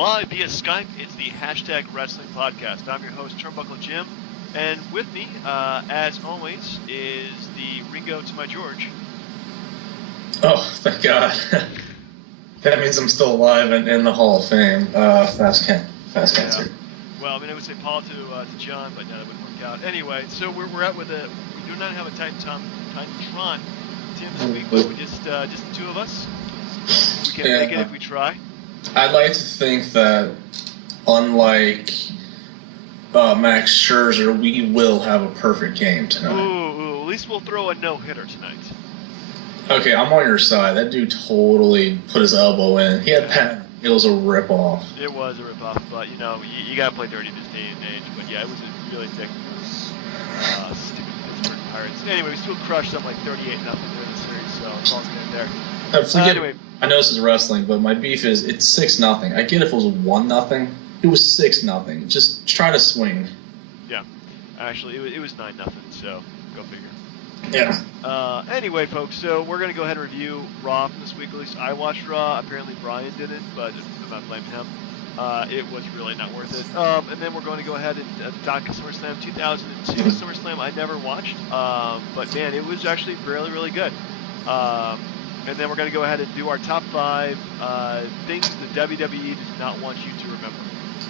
Live via Skype, it's the Hashtag Wrestling Podcast. I'm your host, Turnbuckle Jim, and with me, as always, is the Ringo to my George. Oh, thank God. That means I'm still alive and in the Hall of Fame. Fast cancer. Well, I mean, I would say Paul to John, but no, that wouldn't work out. Anyway, so we're out with we do not have a Titantron team this week, but we just the two of us. We can make it if we try. I'd like to think that, unlike Max Scherzer, we will have a perfect game tonight. Ooh, at least we'll throw a no-hitter tonight. Okay, I'm on your side. That dude totally put his elbow in. He had Pat. It was a rip-off. It was a rip-off, but, you know, you got to play dirty this day and age. But, yeah, it was a really thick, stupid Pittsburgh Pirates. Anyway, we still crushed them like 38-0 in the series, so it's all good there. Anyway. I know this is wrestling, but my beef is it's 6-0. I get if it was 1-0. It was 6-0. Just try to swing. Yeah. Actually, it was 9-0, so go figure. Yeah. Anyway, folks, so we're going to go ahead and review Raw from this week. At least I watched Raw. Apparently Brian didn't, but I'm not blaming him. It was really not worth it. And then we're going to go ahead and dock SummerSlam 2002. SummerSlam I never watched, but man, it was actually really good. And then we're going to go ahead and do our top 5 things the WWE does not want you to remember.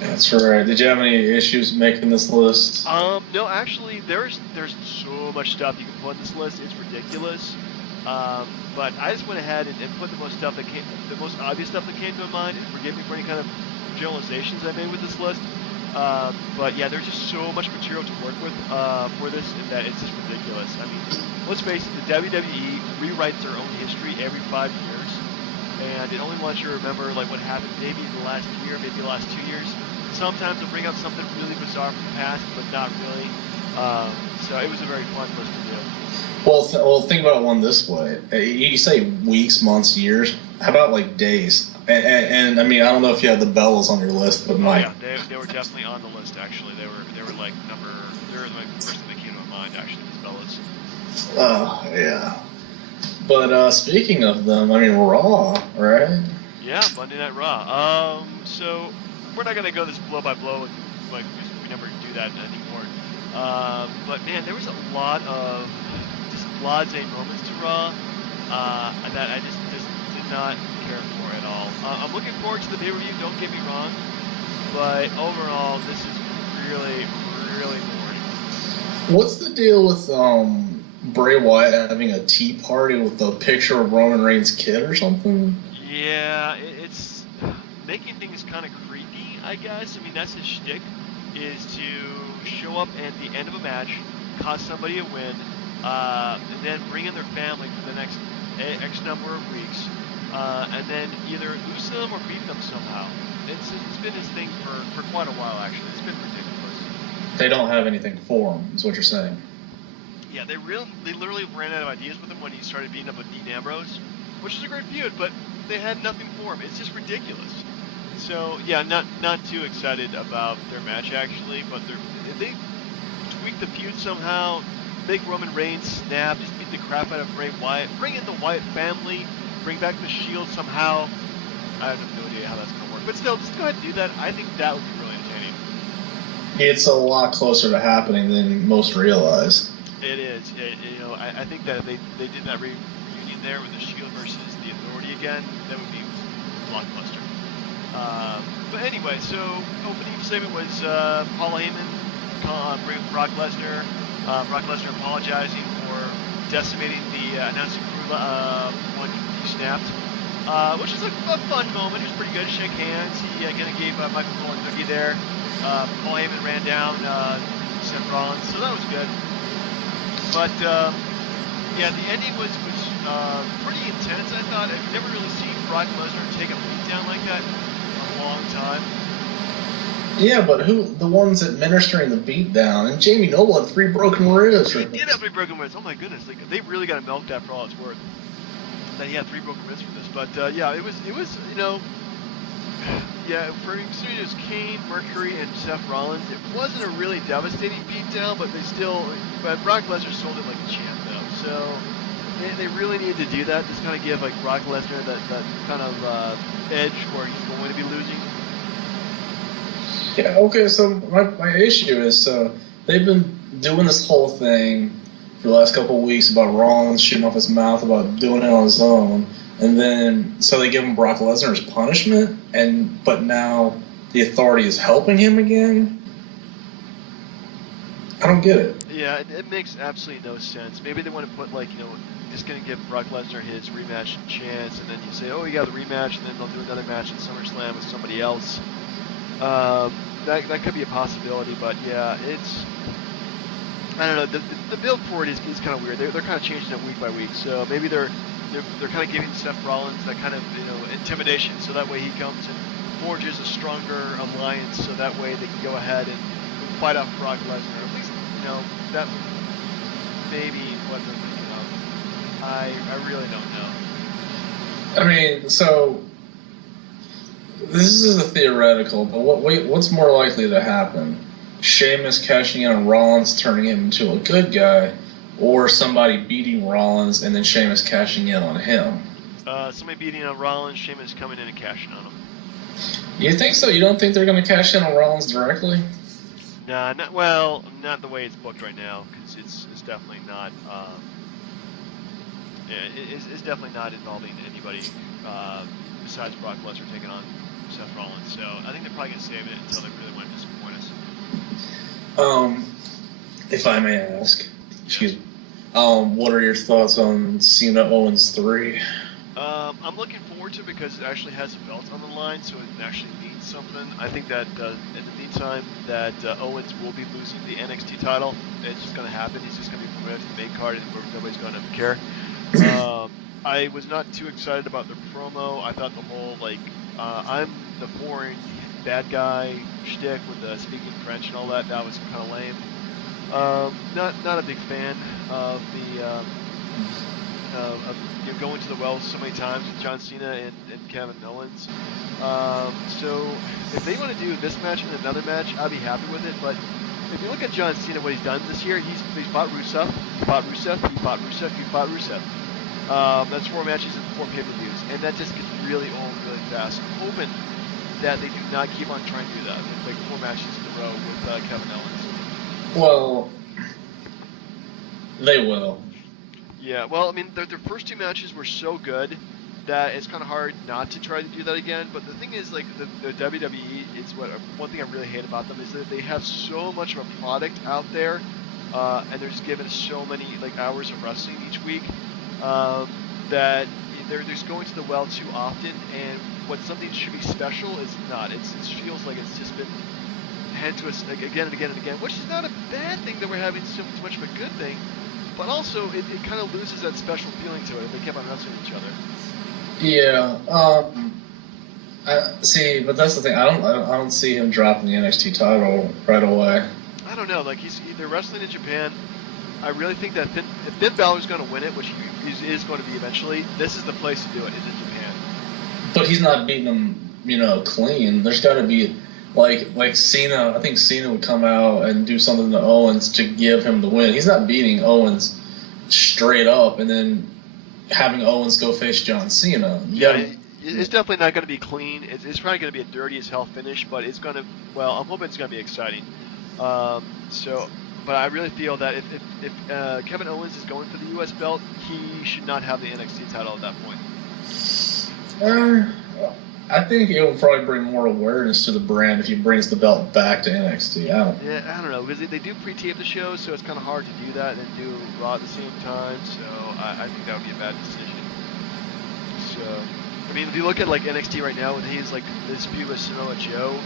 That's right. Did you have any issues making this list? No, actually, there's so much stuff you can put on this list. It's ridiculous. But I just went ahead and put the most obvious stuff that came to my mind. And forgive me for any kind of generalizations I made with this list. But yeah, there's just so much material to work with for this that it's just ridiculous. I mean, let's face it, the WWE rewrites their own history every 5 years, and it only wants you to remember like what happened maybe in the last year, maybe the last 2 years. Sometimes they'll bring up something really bizarre from the past, but not really. So it was a very fun list to do. Well, think about one this way. You say weeks, months, years. How about like days? And I mean, I don't know if you have the Bellas on your list, but yeah, they were definitely on the list. Actually, they were like they were the first thing that came to my mind. Actually, was Bellas. Oh yeah. But speaking of them, I mean Raw, right? Yeah, Monday Night Raw. So we're not gonna go this blow by blow, like we never do that anymore. But man, there was a lot of just blase moments to Raw that I just did not care for at all. I'm looking forward to the pay-per-view. Don't get me wrong, but overall, this is really boring. What's the deal with Bray Wyatt having a tea party with a picture of Roman Reigns' kid or something? Yeah, it's making things kind of creepy, I guess. I mean, that's his shtick, is to show up at the end of a match, cost somebody a win, and then bring in their family for the next X number of weeks, and then either lose them or beat them somehow. It's been his thing for quite a while, actually. It's been ridiculous. They don't have anything for him, is what you're saying. Yeah, they literally ran out of ideas with him when he started beating up with Dean Ambrose, which is a great feud, but they had nothing for him. It's just ridiculous. So yeah, not too excited about their match actually, but if they tweak the feud somehow, make Roman Reigns snap, just beat the crap out of Bray Wyatt, bring in the Wyatt family, bring back the Shield somehow. I have no idea how that's gonna work, but still, just go ahead and do that. I think that would be really entertaining. It's a lot closer to happening than most realize. It is. I think that they did that reunion there with the Shield versus the Authority again. That would be a blockbuster. But anyway, so opening segment was Paul Heyman bringing Brock Lesnar. Brock Lesnar apologizing for decimating the announcing crew when he snapped, which is a fun moment. It was pretty good. Shake hands. He again gave Michael Cole a noogie there. Paul Heyman ran down Seth Rollins, so that was good. But yeah, the ending was pretty intense. I thought I've never really seen Brock Lesnar take a beat down like that in a long time. Yeah, but who the ones administering the beatdown? And Jamie Noble had 3 broken ribs. He did have 3 broken ribs. Oh my goodness! Like they really got to milk that for all it's worth. That he had 3 broken ribs for this, but yeah, it was yeah, for considering it was Kane, Mercury, and Seth Rollins, it wasn't a really devastating beatdown, but but Brock Lesnar sold it like a champ though. So they really needed to do that, just kind of give like Brock Lesnar that kind of edge where he's going to be losing. Yeah, okay, so my issue is, so they've been doing this whole thing for the last couple of weeks about Rollins shooting off his mouth about doing it on his own, and then so they give him Brock Lesnar as punishment, but now the Authority is helping him again. I don't get it. Yeah, it makes absolutely no sense. Maybe they want to put just going to give Brock Lesnar his rematch chance, and then you say, oh, you got the rematch, and then they'll do another match at SummerSlam with somebody else. That could be a possibility, but yeah, I don't know. The build for it is kind of weird. They're kind of changing it week by week, so maybe they're kind of giving Seth Rollins that kind of intimidation, so that way he comes and forges a stronger alliance, so that way they can go ahead and fight off Brock Lesnar. At least that maybe what they're thinking of. I really don't know. I mean, so this is a theoretical, but what's more likely to happen? Sheamus cashing in on Rollins, turning him into a good guy, or somebody beating Rollins and then Sheamus cashing in on him? Somebody beating on Rollins, Sheamus coming in and cashing on him. You think so? You don't think they're going to cash in on Rollins directly? Nah, not the way it's booked right now, because it's definitely not. It's definitely not involving anybody besides Brock Lesnar taking on Seth Rollins. So I think they're probably gonna save it until they really want to disappoint us. If I may ask, excuse me, what are your thoughts on Cena Owens 3? I'm looking forward to it because it actually has a belt on the line, so it actually means something. I think that in the meantime, that Owens will be losing the NXT title. It's just going to happen. He's just going to be promoted to the main card, and nobody's going to care. I was not too excited about the promo. I thought the whole I'm the foreign bad guy shtick with the speaking French and all that was kind of lame. Not a big fan of the. Of going to the well so many times with John Cena and Kevin Owens. So if they want to do this match and another match, I'd be happy with it. But if you look at John Cena, what he's done this year, he's fought Rusev, he fought Rusev, he fought Rusev, he fought Rusev. That's 4 matches and 4 pay-per-views, and that just gets really old really fast. I'm hoping that they do not keep on trying to do that. It's like 4 matches in a row with Kevin Owens. Well, they will. Yeah, well, I mean, their first 2 matches were so good that it's kind of hard not to try to do that again. But the thing is, the WWE, it's one thing I really hate about them is that they have so much of a product out there, and they're just given so many hours of wrestling each week that they're just going to the well too often. And what something should be special is not. It feels like it's just been handed to us again and again and again, which is not a bad thing that we're having so much of a good thing. But also, it kind of loses that special feeling to it if they keep on wrestling each other. Yeah. See, but that's the thing. I don't see him dropping the NXT title right away. I don't know. They're wrestling in Japan. I really think that if Finn Balor's going to win it, which he is going to be eventually, this is the place to do it. Is in Japan. But he's not beating him, clean. There's got to be like Cena. I think Cena would come out and do something to Owens to give him the win. He's not beating Owens straight up and then having Owens go face John Cena. It's definitely not going to be clean. It's probably going to be a dirty as hell finish, but it's going to. Well, I'm hoping it's going to be exciting. But I really feel that if Kevin Owens is going for the U.S. belt, he should not have the NXT title at that point. I think it will probably bring more awareness to the brand if he brings the belt back to NXT. I don't know, because they do pre-tape the show, so it's kind of hard to do that and then do Raw at the same time. So I think that would be a bad decision. So I mean, if you look at NXT right now, and he's this feud with Samoa Joe,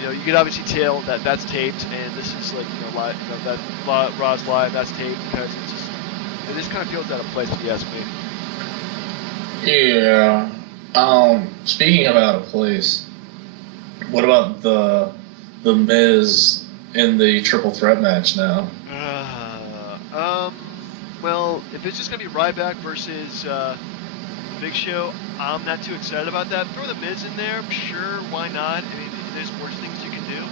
you could obviously tell that that's taped, and this is live, that Raw's live, that's taped, because it just kind of feels out of place if you ask me. Yeah. Speaking of out of place, what about the Miz in the triple threat match now? Well, if it's just gonna be Ryback versus Big Show, I'm not too excited about that. Throw the Miz in there, sure, why not? I mean, there's worse things you can do,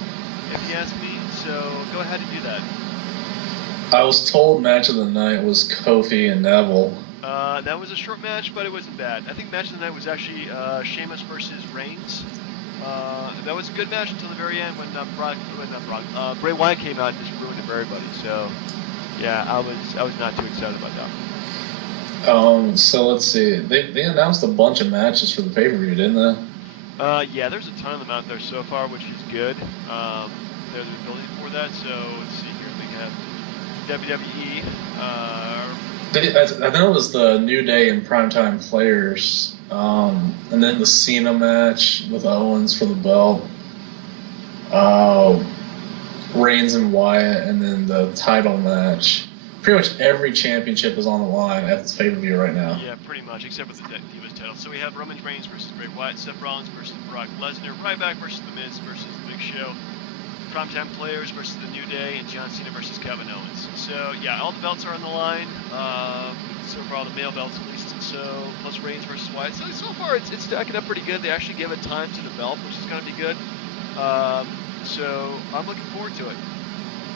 if you ask me. So go ahead and do that. I was told match of the night was Kofi and Neville. That was a short match, but it wasn't bad. I think match of the night was actually Sheamus versus Reigns. that was a good match until the very end when Bray Wyatt came out and just ruined it for everybody. So yeah, I was not too excited about that. So let's see. They announced a bunch of matches for the pay-per-view, didn't they? Yeah, there's a ton of them out there so far, which is good. There's an ability for that. So let's see here. We have WWE. I know it was the New Day and Primetime Players, and then the Cena match with Owens for the belt, Reigns and Wyatt, and then the title match. Pretty much every championship is on the line at this pay-per-view right now. Yeah, pretty much, except for the Divas title. So we have Roman Reigns versus Bray Wyatt, Seth Rollins versus Brock Lesnar, Ryback versus The Miz versus The Big Show, Primetime Players versus The New Day, and John Cena versus Kevin Owens. So yeah, all the belts are on the line. So for all the male belts at least. So plus Reigns versus Wyatt. So far it's stacking up pretty good. They actually give it time to develop, which is going to be good. So I'm looking forward to it.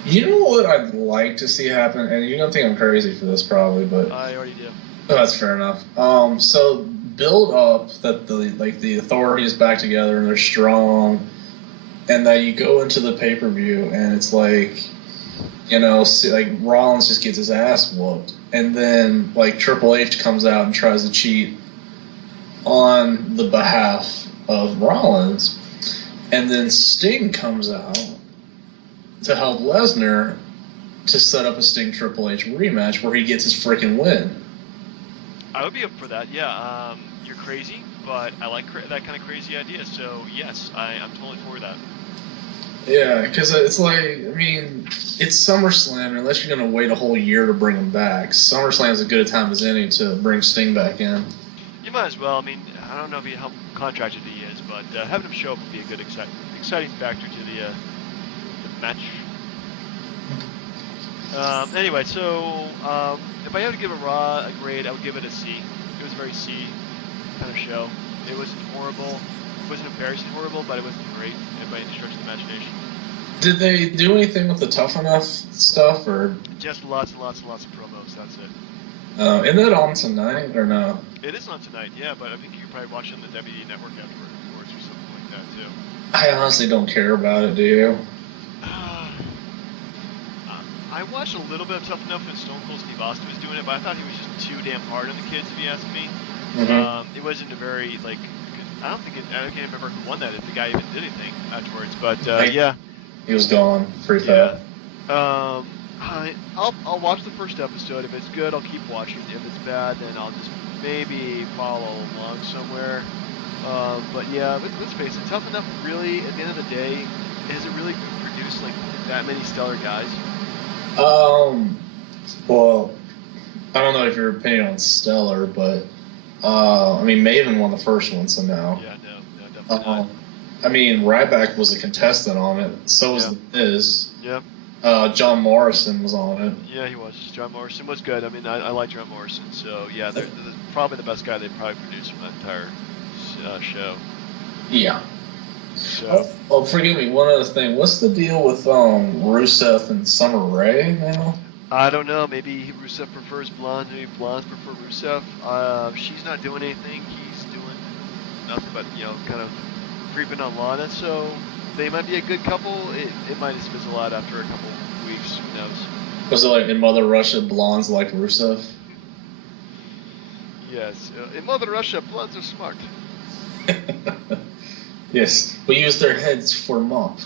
You know what I'd like to see happen, and you don't think I'm crazy for this probably, but I already do. Oh, that's fair enough. So build up that the authority is back together and they're strong, and that you go into the pay-per-view and it's like, you know, like Rollins just gets his ass whooped, and then like Triple H comes out and tries to cheat on the behalf of Rollins, and then Sting comes out to help Lesnar to set up a Sting Triple H rematch where he gets his freaking win. I would be up for that, yeah. You're crazy, but I like that kind of crazy idea, so yes, I'm totally for that. Yeah, because it's like, I mean, it's SummerSlam, and unless you're going to wait a whole year to bring him back, SummerSlam is as good a time as any to bring Sting back in. You might as well. I mean, I don't know how contracted he is, but having him show up would be a good exciting factor to the match. Anyway, so if I had to give a Raw a grade, I would give it a C. It was a very C kind of show. It wasn't horrible. It wasn't embarrassing horrible, but it wasn't great by any stretch of the imagination. Did they do anything with the Tough Enough stuff, or just lots and lots and lots of promos? That's it. Isn't that on tonight or no? It is on tonight, yeah, but I think you can probably watch it on the WWE Network afterwards or something like that too. I honestly don't care about it. Do you? I watched a little bit of Tough Enough when Stone Cold Steve Austin was doing it, but I thought he was just too damn hard on the kids, if you ask me. Mm-hmm. It wasn't a very, like, I can't remember who won that, if the guy even did anything afterwards, but yeah. He was gone pretty fast. I'll watch the first episode. If it's good, I'll keep watching. If it's bad, then I'll just maybe follow along somewhere. But yeah, let's face it, Tough Enough really, at the end of the day, has it really produced like that many stellar guys? Well, I don't know if your opinion on stellar, but I mean, Maven won the first one, so no. Yeah, no, definitely not. I mean, Ryback was a contestant on it. So was The Miz. Yeah. John Morrison was on it. Yeah, he was. John Morrison was good. I mean, I like John Morrison. So yeah, they're probably the best guy they probably produced from that entire show. Yeah. So. Oh, forgive me. One other thing. What's the deal with Rusev and Summer Rae now? I don't know. Maybe Rusev prefers blonde. Maybe blondes prefer Rusev. She's not doing anything. He's doing nothing but, you know, kind of creeping on Lana. So they might be a good couple. It might just fizzle out after a couple weeks. Who knows? Was it like in Mother Russia, blondes like Rusev? Yes. In Mother Russia, blondes are smart. Yes. We use their heads for mop.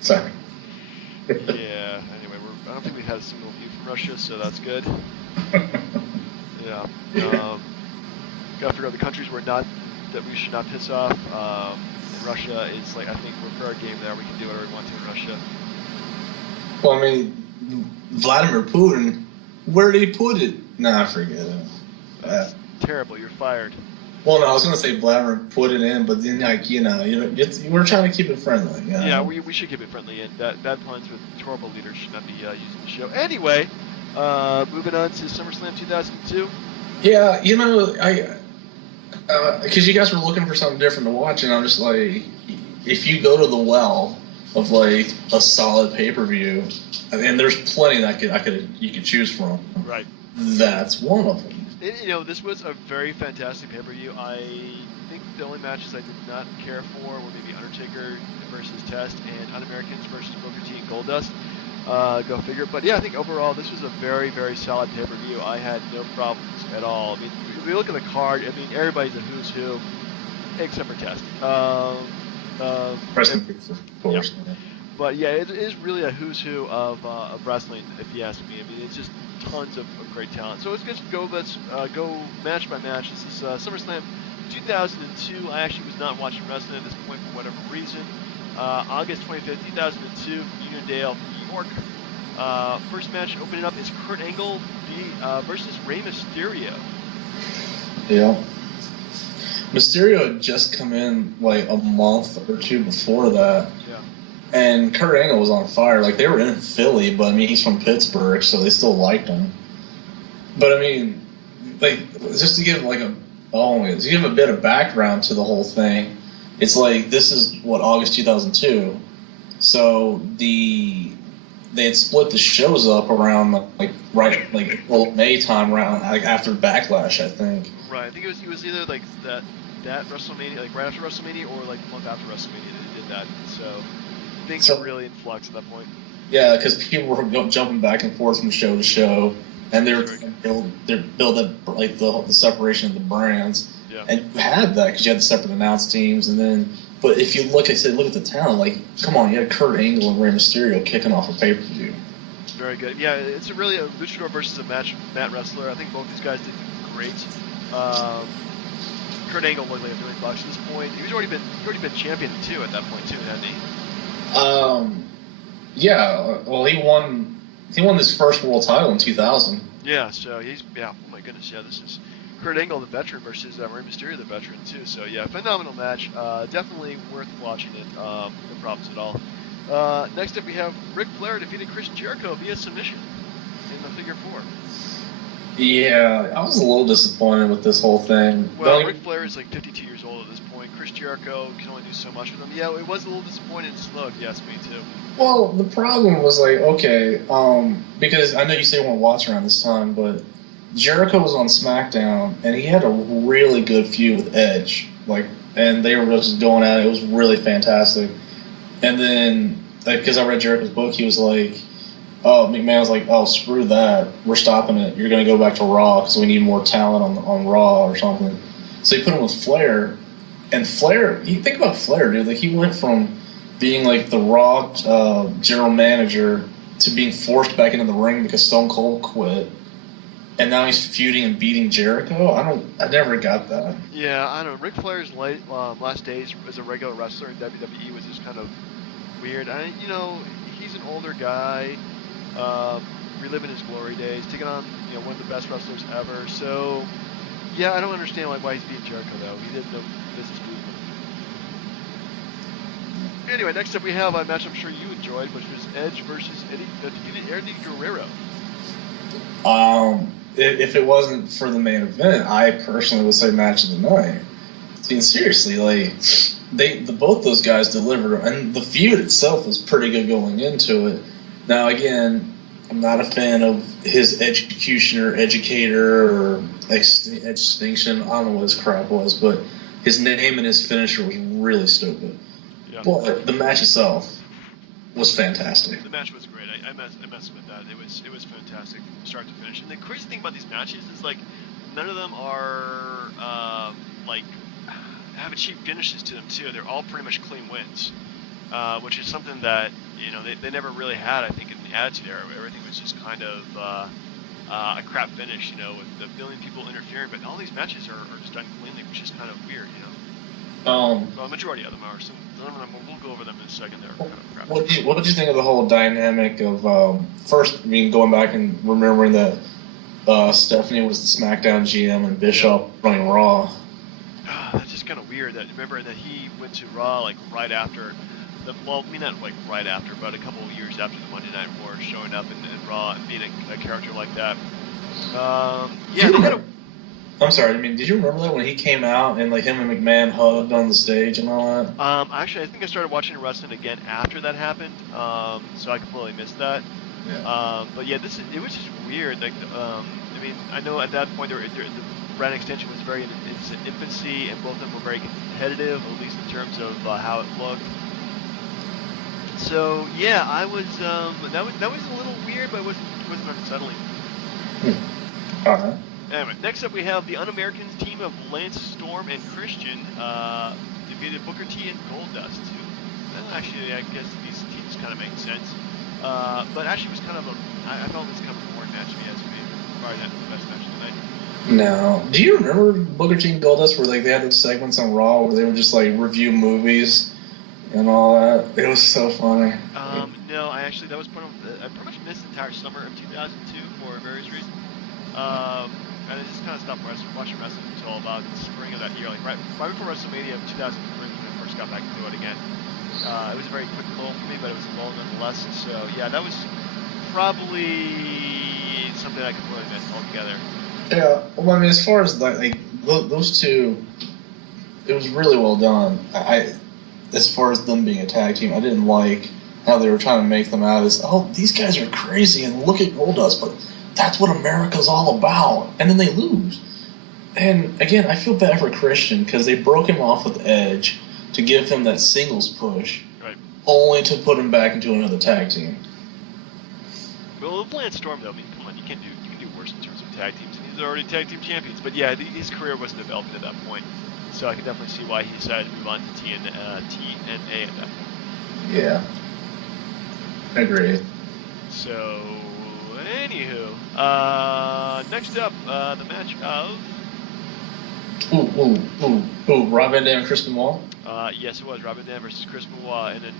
Sorry. Yeah. Anyway, I don't think we had a single view from Russia, so that's good. Yeah. Gotta figure out the countries that we should not piss off. And Russia is like, I think we're fair game there. We can do whatever we want to in Russia. Well, I mean, Vladimir Putin, where did he put it? Nah, forget it. That's terrible. You're fired. Well, no, I was going to say Vladimir put it in, but then, like, we're trying to keep it friendly. You know? Yeah, we should keep it friendly, and bad puns with horrible leaders should not be using the show. Anyway, moving on to SummerSlam 2002. Yeah, you know, because you guys were looking for something different to watch, and I'm just like, if you go to the well of like a solid pay-per-view, and there's plenty that you could choose from. Right. That's one of them. You know, this was a very fantastic pay-per-view. I think the only matches I did not care for were maybe Undertaker versus Test and Un-Americans versus Booker T and Goldust. Go figure. But yeah, I think overall this was a very, very solid pay-per-view. I had no problems at all. I mean, if you look at the card, I mean, everybody's a who's who, except for Test. Rest in peace, of course. Yeah. But yeah, it is really a who's who of wrestling, if you ask me. I mean, it's just tons of great talent. So let's go match by match. This is SummerSlam 2002. I actually was not watching wrestling at this point for whatever reason. August 25th, 2002, Uniondale, New York. First match opening up is Kurt Angle versus Rey Mysterio. Yeah. Mysterio had just come in like a month or two before that. Yeah. And Kurt Angle was on fire. Like, they were in Philly, but I mean, he's from Pittsburgh, so they still liked him. But I mean, like, just to give like to give a bit of background to the whole thing, it's like this is August 2002. So they had split the shows up around May time, around like after Backlash, I think. Right. I think it was either like that WrestleMania, like right after WrestleMania, or like a month after WrestleMania that they did that. So things were really in flux at that point. Yeah, because people were jumping back and forth from show to show, and they're building like the separation of the brands. Yeah. And you had that because you had the separate announce teams, and then. But if you look at the talent, like, come on, you had Kurt Angle and Rey Mysterio kicking off a pay-per-view. Very good. Yeah, it's really a luchador versus a mat wrestler. I think both these guys did great. Kurt Angle looked like $1 million at this point. He's already been champion too at that point too, hadn't he? Yeah. Well, he won his first world title in 2000. Yeah. So oh my goodness. Yeah, this is Kurt Angle, the veteran, versus Rey Mysterio, the veteran too. So yeah, phenomenal match. Definitely worth watching it. No problems at all. Next up, we have Ric Flair defeated Chris Jericho via submission in the figure 4. Yeah, I was a little disappointed with this whole thing. Well, Ric Flair is like 52 years old at this point. Chris Jericho can only do so much with him. Yeah, it was a little disappointing and slow, if you ask me too. Well, the problem was like, okay, because I know you say you won't watch around this time, but Jericho was on SmackDown, and he had a really good feud with Edge. And they were just going at it. It was really fantastic. And then, because I read Jericho's book, he was like, McMahon was like, oh, screw that. We're stopping it. You're going to go back to Raw because we need more talent on Raw or something. So he put him with Flair. And Flair, you think about Flair, dude. Like, he went from being like the Raw general manager to being forced back into the ring because Stone Cold quit. And now he's feuding and beating Jericho? I never got that. Yeah, I don't know. Ric Flair's last days as a regular wrestler in WWE was just kind of weird. He's an older guy, reliving his glory days, taking on one of the best wrestlers ever. So, yeah, I don't understand why he's beating Jericho, though. He didn't know business movement. Anyway, next up we have a match I'm sure you enjoyed, which was Edge versus Eddie Guerrero. If it wasn't for the main event, I personally would say match of the night. I mean, seriously, like both those guys delivered, and the feud itself was pretty good going into it. Now, again, I'm not a fan of his execution or educator or extinction. I don't know what his crap was, but his name and his finisher was really stupid. Yeah. But the match itself was fantastic. The match was great. I messed with that. It was fantastic from start to finish. And the crazy thing about these matches is like none of them are have cheap finishes to them too. They're all pretty much clean wins, which is something that they never really had. I think in the Attitude Era, everything was just kind of a crap finish, with a billion people interfering. But all these matches are just done cleanly, which is kind of weird, Well, the majority of them are. Some of them, we'll go over them in a second. They're kind of crap. What did you think of the whole dynamic of first? I mean, going back and remembering that Stephanie was the SmackDown GM and Bischoff running Raw. That's just kind of weird. Remember that he went to Raw like right after. Not like right after, but a couple of years after the Monday Night War, showing up in Raw and being a character like that. I'm sorry. I mean, did you remember that when he came out and like him and McMahon hugged on the stage and all that? Actually, I think I started watching wrestling again after that happened, so I completely missed that. Yeah. But yeah, it was just weird. Like, I mean, I know at that point the brand extension was very in its infancy, and both of them were very competitive, at least in terms of how it looked. So yeah, I was that was a little weird, but it wasn't unsettling. All right. Anyway, next up we have the Un-Americans team of Lance Storm and Christian defeated Booker T and Goldust. Well, actually, I guess these teams kind of make sense. But actually, it was kind of I felt it was kind of a boring match to me as being probably not the best match of the night. No. Do you remember Booker T and Goldust where like they had those segments on Raw where they would just like review movies and all that? It was so funny. No, that was part of. I pretty much missed the entire summer of 2002 for various reasons. And I just kind of stopped watching wrestling until about the spring of that year, like right before WrestleMania of 2003 when I first got back into it again. It was a very quick lull for me, but it was a lull nonetheless. So yeah, that was probably something I completely missed altogether. Yeah, well, I mean, as far as like those two, it was really well done. As far as them being a tag team, I didn't like how they were trying to make them out as, oh, these guys are crazy and look at Goldust, but that's what America's all about. And then they lose. And again, I feel bad for Christian because they broke him off with Edge to give him that singles push, right, only to put him back into another tag team. Well, with Lance Storm, though, I mean, come on, you can do worse in terms of tag teams. He's already tag team champions, but yeah, his career wasn't developing at that point, so I can definitely see why he decided to move on to TNA at that point. Yeah, agreed. So, anywho, next up, the match of. Rob Van Dam and Chris Benoit? Yes, it was Rob Van Dam versus Chris Benoit, and then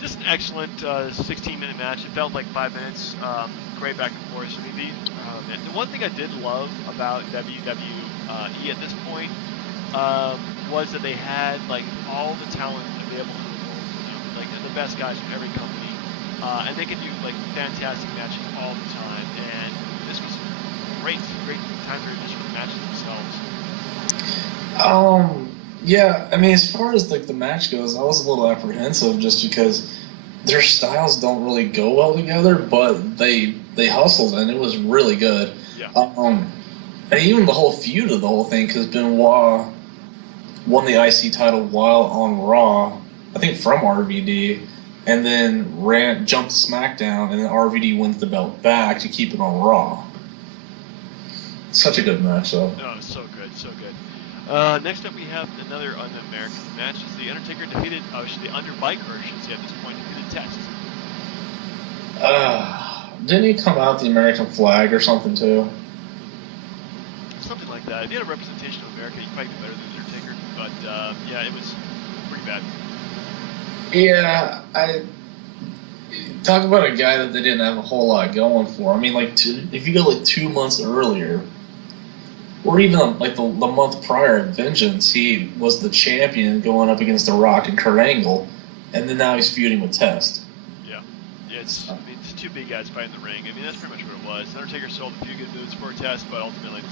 just an excellent 16-minute match. It felt like 5 minutes. Great back and forth. I mean, the one thing I did love about WWE at this point was that they had like all the talent available in the world, like the best guys from every company, and they could do like fantastic matches all the time. And this was great time period just for the matches themselves. Yeah, I mean, as far as like the match goes, I was a little apprehensive just because their styles don't really go well together, but they hustled and it was really good. Yeah. And even the whole feud of the whole thing, because Benoit won the IC title while on Raw, I think from RVD, and then jumped to SmackDown, and then RVD wins the belt back to keep it on Raw. Such a good match, though. Oh, so good, so good. Next up, we have another Un-American match. It's the Undertaker defeated, the Underbiker, I should say, at this point, defeated Test. Didn't he come out the American flag or something, too? Something like that. If you had a representation of America, you'd probably be better than Undertaker. But, yeah, it was pretty bad. Yeah, talk about a guy that they didn't have a whole lot going for. I mean, like, if you go, like, 2 months earlier, or even like the month prior at Vengeance, he was the champion going up against The Rock and Kurt Angle, and then now he's feuding with Test. Yeah, it's two big guys fighting in the ring. I mean, that's pretty much what it was. Undertaker sold a few good moves for Test, but ultimately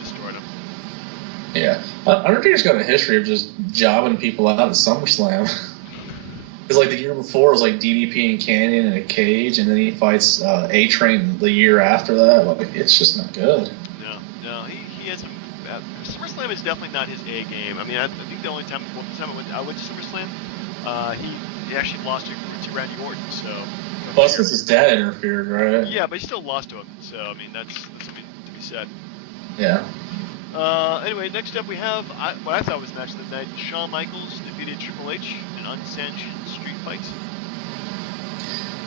destroyed him. Yeah, Undertaker's got a history of just jobbing people out at SummerSlam. Because like the year before, it was like DDP and Canyon in a cage, and then he fights A-Train the year after that. Like, it's just not good. No, he has some. SummerSlam is definitely not his A game. I mean, I think the only time I went to SummerSlam, he actually lost to Randy Orton. So. Well, since his dad interfered, right? Yeah, but he still lost to him. So I mean, that's something to be said. Yeah. Anyway, next up we have what I thought was the match of the night. Shawn Michaels defeated Triple H in unsanctioned street fight.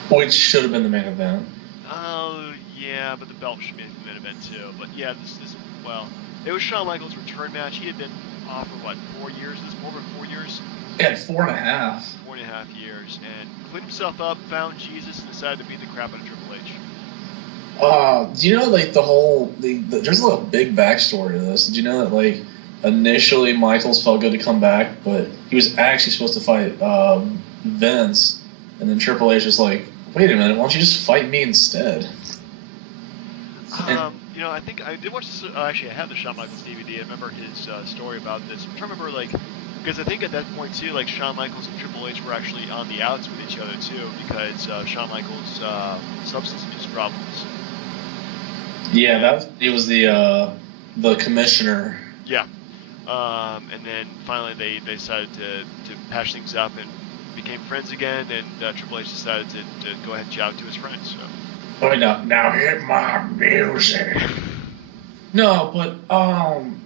Which should have been the main event. Oh, yeah, but the belt should be the main event too. But yeah, it was Shawn Michaels' return match. He had been off for 4 years? Over 4 years? Yeah, 4.5. 4.5 years, and cleaned himself up, found Jesus, and decided to beat the crap out of Triple H. Do you know, like, there's a little big backstory to this. Did you know that, like, initially Michaels felt good to come back, but he was actually supposed to fight Vince, and then Triple H was like, wait a minute, why don't you just fight me instead? I think I did watch this. Actually, I have the Shawn Michaels DVD. I remember his story about this. I'm trying to remember, like, because I think at that point too, like Shawn Michaels and Triple H were actually on the outs with each other too, because Shawn Michaels' substance abuse problems. Yeah, it was the the commissioner. Yeah. And then finally they decided to patch things up and became friends again, and Triple H decided to go ahead and shout to his friends. So. Oh, now hit my music. No, but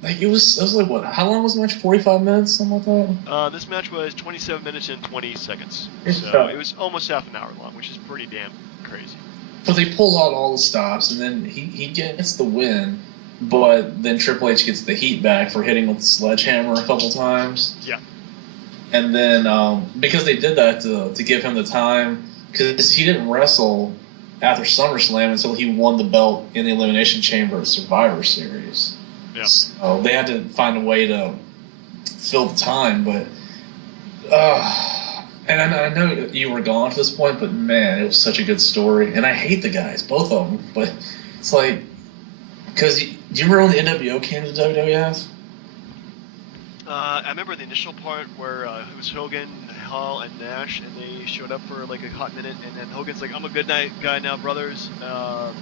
like it was like what? How long was the match? 45 minutes, something like that. This match was 27 minutes and 20 seconds, It's so tough. it was almost half an hour long, which is pretty damn crazy. But they pull out all the stops, and then he gets the win. But then Triple H gets the heat back for hitting with the sledgehammer a couple times. Yeah. And then because they did that to give him the time, because he didn't wrestle after SummerSlam until he won the belt in the Elimination Chamber at Survivor Series. Yeah. So they had to find a way to fill the time, but and I know you were gone to this point, but man, it was such a good story, and I hate the guys, both of them, but it's like, because do you remember when the NWO came to WWF? I remember the initial part where it was Hogan, Hall, and Nash, and they showed up for like a hot minute, and then Hogan's like, "I'm a good night guy now, brothers," and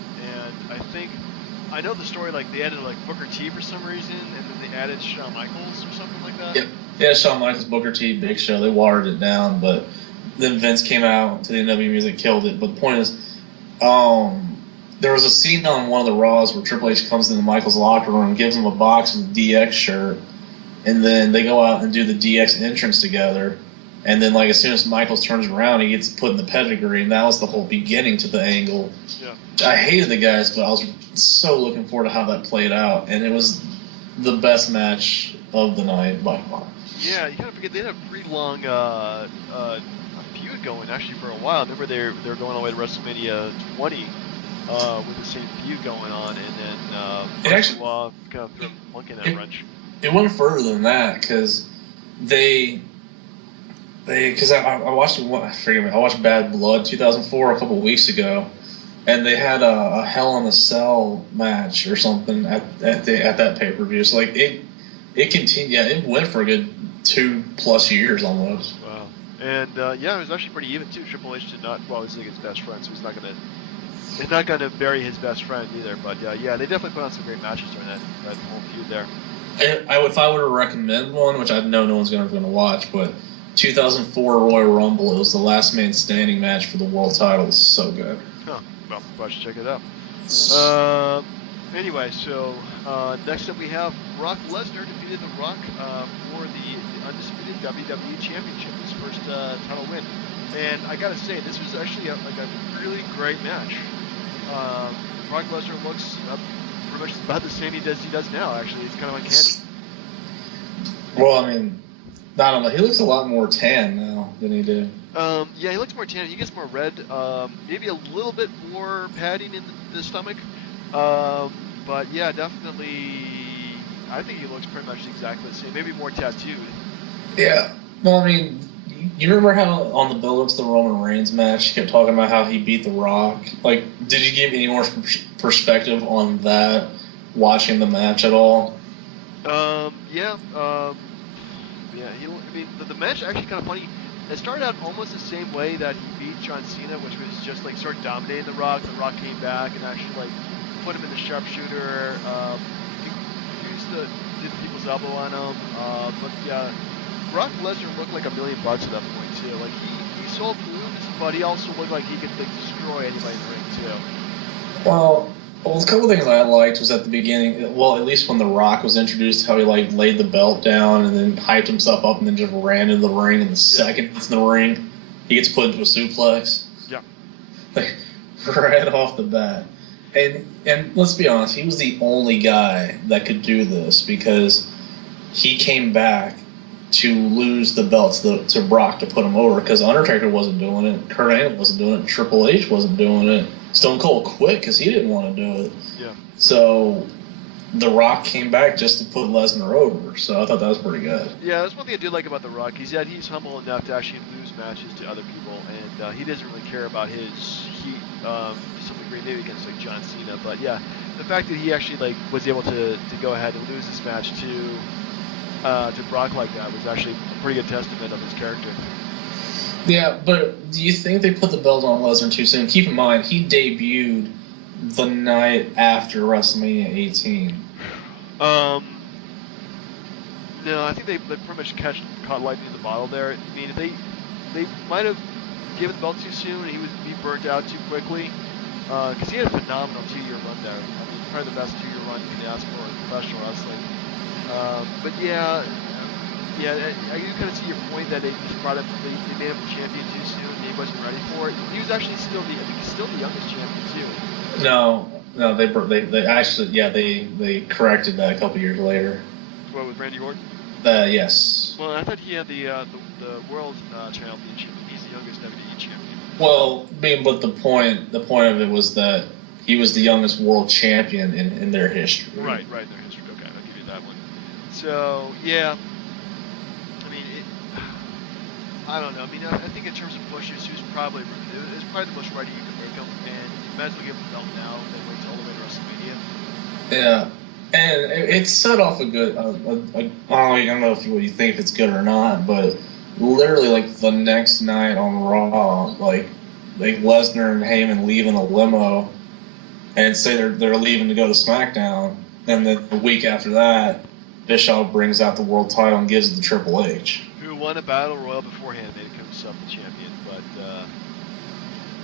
I know the story, like they added like Booker T for some reason, and then they added Shawn Michaels or something like that. Yeah, Shawn Michaels, Booker T, Big Show, they watered it down, but then Vince came out to the NWO music, killed it. But the point is, there was a scene on one of the Raws where Triple H comes into Michaels' locker room, gives him a box with a DX shirt, and then they go out and do the DX entrance together. And then, like, as soon as Michaels turns around, he gets put in the pedigree, and that was the whole beginning to the angle. Yeah. I hated the guys, but I was so looking forward to how that played out, and it was the best match of the night by far. Yeah, you kind of forget they had a pretty long feud going actually for a while. Remember they were going all the way to WrestleMania 20 with the same feud going on, and then It actually kind of threw a monkey in that wrench. It went further than that because because I watched I watched Bad Blood 2004 a couple of weeks ago, and they had a Hell in a Cell match or something at that pay-per-view. So like it continued. Yeah, it went for a good 2+ years almost. Wow. And yeah, it was actually pretty even too. Triple H did not. Well, he's like his best friend, so he's not gonna bury his best friend either. But yeah, they definitely put on some great matches during that whole feud there. If I were to recommend one, which I know no one's going to watch, but 2004 Royal Rumble, it was the last man standing match for the world title. It's so good. Huh. Well, I should check it out. Anyway, so next up we have Brock Lesnar defeated The Rock for the undisputed WWE Championship, his first title win. And I gotta say, this was actually a really great match. Brock Lesnar looks pretty much about the same he does now. Actually, it's kind of uncanny. Well, I mean, I don't know. He looks a lot more tan now than he did. Yeah, he looks more tan. He gets more red. Maybe a little bit more padding in the stomach. But yeah, definitely. I think he looks pretty much exactly the same. Maybe more tattooed. Yeah. Well, I mean, you remember how on the build-up to the Roman Reigns match, he kept talking about how he beat The Rock? Like, did you give any more perspective on that, watching the match at all? Yeah. The match actually kind of funny. It started out almost the same way that he beat John Cena, which was just like started dominating The Rock. The Rock came back and actually like put him in the sharpshooter. Did people's elbow on him. But yeah, Brock Lesnar looked like $1 million at that point too. Like he sold moves, but he also looked like he could like destroy anybody in the ring too. Well, a couple of things I liked was at the beginning. Well, at least when The Rock was introduced, how he like laid the belt down and then hyped himself up and then just ran into the ring. And the second he's in the ring, he gets put into a suplex. Yeah. Like right off the bat. And let's be honest, he was the only guy that could do this because he came back to lose the belts to Brock to put him over because Undertaker wasn't doing it, Kurt Angle wasn't doing it, Triple H wasn't doing it. Stone Cold quit because he didn't want to do it. Yeah. So The Rock came back just to put Lesnar over. So I thought that was pretty good. Yeah, that's one thing I do like about The Rock. He's humble enough to actually lose matches to other people, and he doesn't really care about his heat to some degree, maybe against like John Cena. But yeah, the fact that he actually like was able to go ahead and lose this match to Brock like that was actually a pretty good testament of his character. Yeah, but do you think they put the belt on Lesnar too soon? Keep in mind, he debuted the night after WrestleMania 18. Um, no, I think they pretty much caught lightning in the bottle there. I mean, if they might have given the belt too soon, and he would be burnt out too quickly. Because he had a phenomenal 2-year run there. I mean, probably the best 2-year run you can ask for in professional wrestling. But yeah, I do kind of see your point that they just brought him, they made him the champion too soon, and he wasn't ready for it. He was actually I think he's still the youngest champion too. No, they actually, yeah, they corrected that a couple years later. What, with Randy Orton? Yes. Well, I thought he had the world championship. He's the youngest WWE champion. Well, I mean, but the point of it was that he was the youngest world champion in their history. Right, in their history. Okay, I'll give you that one. So yeah, I mean, I don't know. I mean, I think in terms of pushes, it was probably the most ready you could make him, and you might as well give him the belt now than wait till all the way to WrestleMania. Yeah. And it set off a good. I don't know what you think, if it's good or not, but literally, like the next night on Raw, like Lesnar and Heyman leave in a limo, and say they're leaving to go to SmackDown, and then the week after that, Bischoff brings out the world title and gives it to Triple H, who won a battle royal beforehand, made himself the champion. But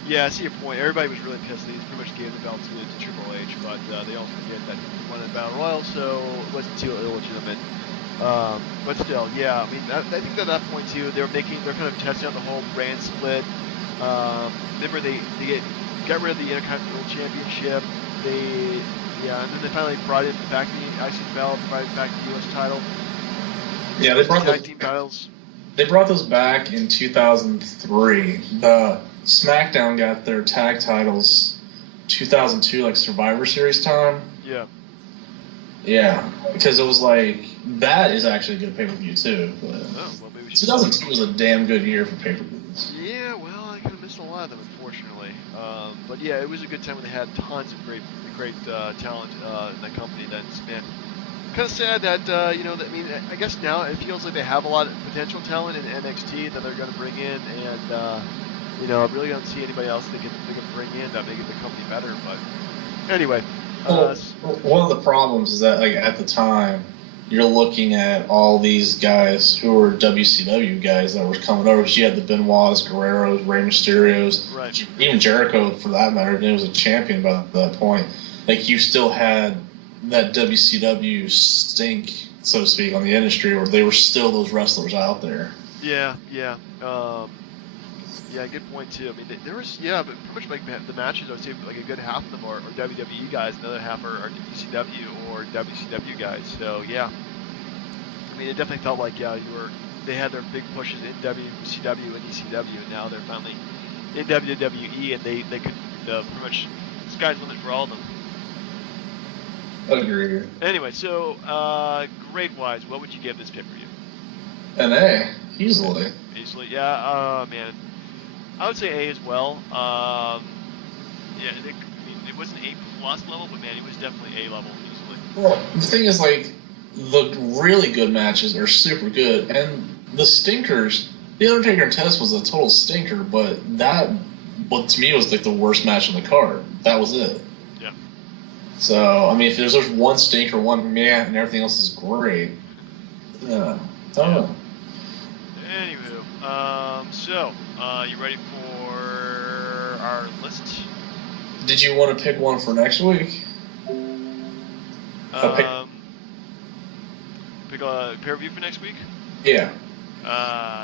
yeah, I see your point. Everybody was really pissed that he pretty much gave the belt to Triple H, but they all forget that he won a battle royal, so it wasn't too illegitimate. But still, yeah. I mean, I think at that point too, they're kind of testing out the whole brand split. Remember they got rid of the Intercontinental Championship. And then they finally brought in back the IC belt, brought back the US title. Yeah, they brought tag team titles. They brought those back in 2003. The SmackDown got their tag titles 2002, like Survivor Series time. Yeah. Yeah, because it was like, that is actually a good pay-per-view too. But well, maybe 2002 was a damn good year for pay-per-views. Yeah, well, I kind of missed a lot of them, unfortunately. But yeah, it was a good time when they had tons of great talent in that company. Then, man, kind of sad that I guess now it feels like they have a lot of potential talent in NXT that they're going to bring in, and I really don't see anybody else they can bring in that make the company better. But anyway. One of the problems is that, like, at the time, you're looking at all these guys who were WCW guys that were coming over. You had the Benoits, Guerreros, Rey Mysterios, right. Even Jericho, for that matter, and he was a champion by that point. Like, you still had that WCW stink, so to speak, on the industry, where they were still those wrestlers out there. Yeah. Yeah, good point too. I mean, there was but pretty much like the matches, I would say like a good half of them are WWE guys, another half are ECW or WCW guys. So yeah, I mean, it definitely felt like they had their big pushes in WCW and ECW, and now they're finally in WWE, and they could pretty much sky's the limit for all of them. Agreed. Anyway, so grade-wise, what would you give this pay-per-view? An A, easily. Easily, yeah. Man. I would say A as well. It wasn't A plus level, but man, it was definitely A level easily. Well, the thing is, like, the really good matches are super good, and the stinkers, The Undertaker and Test was a total stinker, but what to me was like the worst match on the card. That was it. Yeah. So, I mean, if there's just one stinker, one meh, and everything else is great, yeah, I don't know. Anywho, so, you ready for our list? Did you want to pick one for next week? Pick a pay-per-view for next week? Yeah.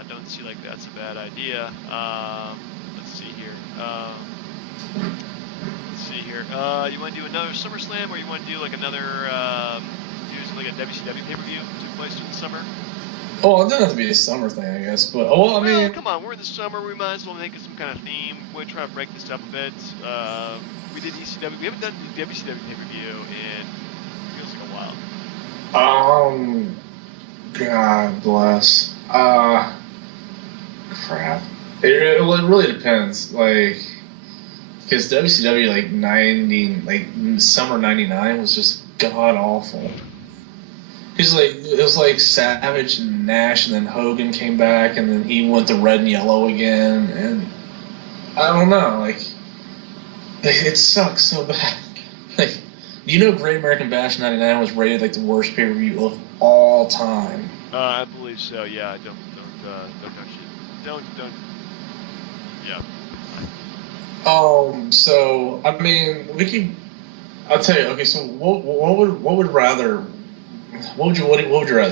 Don't see like that's a bad idea. Let's see here. You want to do another SummerSlam, or you want to do like another, do like a WCW pay-per-view that took place in the summer? Oh, it doesn't have to be a summer thing, I guess. But I mean, come on, we're in the summer. We might as well make it some kind of theme. We're trying to break this up a bit. We did ECW. We haven't done the WCW pay-per-view in feels like a while. God bless. Crap. It really depends. Like, because WCW summer '99 was just god awful. Because it was like Savage and Nash, and then Hogan came back, and then he went to red and yellow again, and I don't know, like, it sucks so bad. Like, You know, Great American Bash '99 was rated like the worst pay-per-view of all time. I believe so. Yeah. Don't touch it. Don't. Yeah. So I mean, we could. I'll tell you. Okay, so what would you rather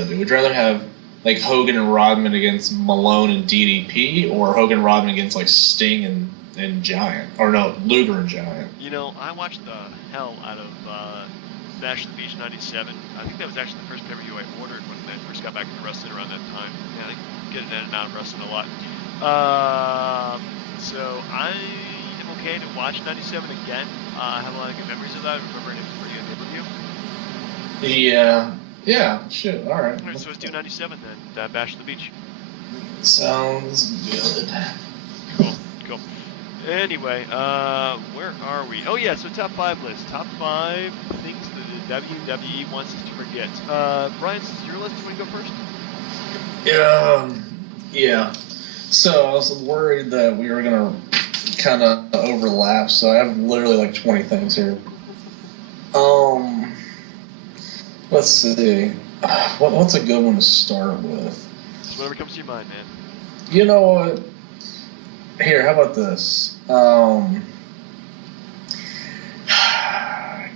do? Would you rather have like Hogan and Rodman against Malone and DDP, or Hogan Rodman against like Sting and Giant, or no, Luger and Giant? You know, I watched the hell out of Bash at the Beach '97. I think that was actually the first pay-per-view I ordered when I first got back into wrestling around that time. Yeah, I get in and out of wrestling a lot. So I am okay to watch '97 again. I have a lot of good memories of that. I remember it was a pretty good pay-per-view. Yeah, shit. All right. All right, so let's do '97 then. Bash at the Beach. Sounds good. Cool. Anyway, where are we? Oh yeah, so top 5 list. Top 5 things that the WWE wants us to forget. Brian, this is your list. You want to go first? Yeah. So I was worried that we were gonna kind of overlap. So I have literally like 20 things here. Let's see. What's a good one to start with? Just whatever comes to your mind, man. You know what? Here, how about this?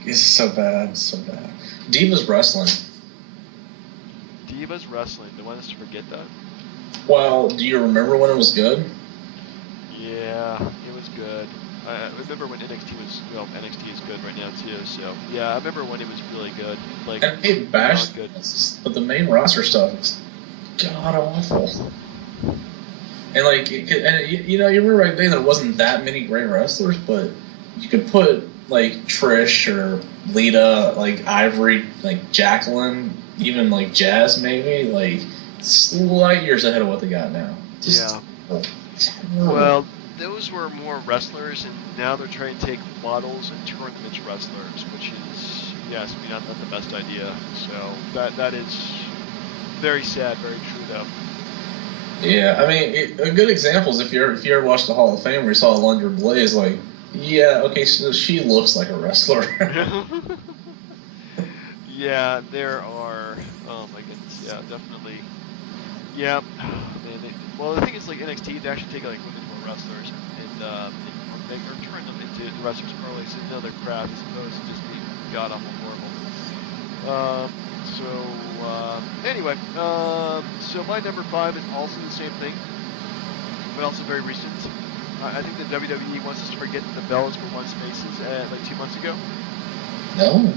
It's so bad. Divas Wrestling. Divas Wrestling. They want us to forget that? Well, do you remember when it was good? Yeah, it was good. I remember when NXT is good right now too. So yeah, I remember when it was really good. Like, and it bashed good. But the main roster stuff is god awful. And like, you remember back then there wasn't that many great wrestlers, but you could put like Trish or Lita, like Ivory, like Jacqueline, even like Jazz, maybe like light years ahead of what they got now. Well, those were more wrestlers, and now they're trying to take models and turn them into wrestlers, which is, yes, not the best idea. So that is very sad, very true though. Yeah, I mean, a good example is if you ever watched the Hall of Fame where you saw Alundra Blaze, like, yeah, okay, so she looks like a wrestler. Yeah, there are. Oh my goodness, yeah, definitely. Yeah, man. The thing is, like NXT, they actually take like women who are wrestlers and turn them into wrestlers early, so they know their craft as opposed to just being god awful horrible. Anyway, so my number 5 is also the same thing, but also very recent. I think the WWE wants us to forget that the Bellas were once faces like 2 months ago. No.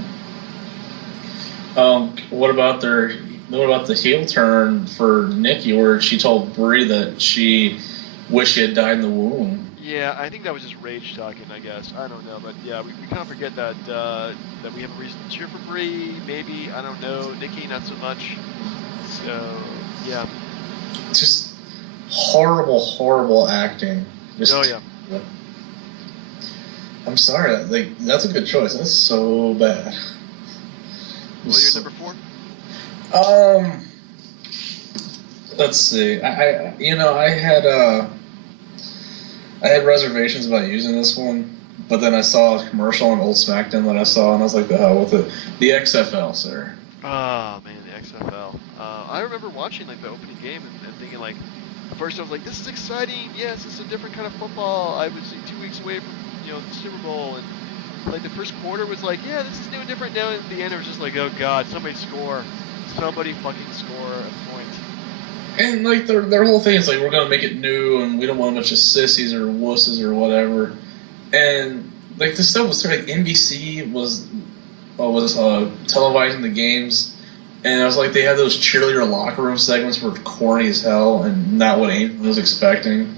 What about the heel turn for Nikki, where she told Brie that she wished she had died in the womb? Yeah, I think that was just rage talking, I guess. I don't know, but yeah, we kind of forget that that we have a reason to cheer for Brie. Maybe, I don't know. Nikki, not so much. So yeah. Just horrible acting. Oh yeah. I'm sorry. Like, that's a good choice. That's so bad. Well, you're number 4? Let's see. I had reservations about using this one, but then I saw a commercial on Old SmackDown that I saw, and I was like, the hell with it. The XFL, sir. Oh man, the XFL. I remember watching like the opening game and thinking like, at first I was like, this is exciting. Yes, it's a different kind of football. I was 2 weeks away from the Super Bowl, and like the first quarter was like, yeah, this is new and different. Now at the end it was just like, oh god, somebody fucking score a point. And like their whole thing is like, we're gonna make it new, and we don't want a bunch of sissies or wusses or whatever. And like this stuff was sort of like NBC was televising the games, and I was like, they had those cheerleader locker room segments were corny as hell, and not what anyone was expecting.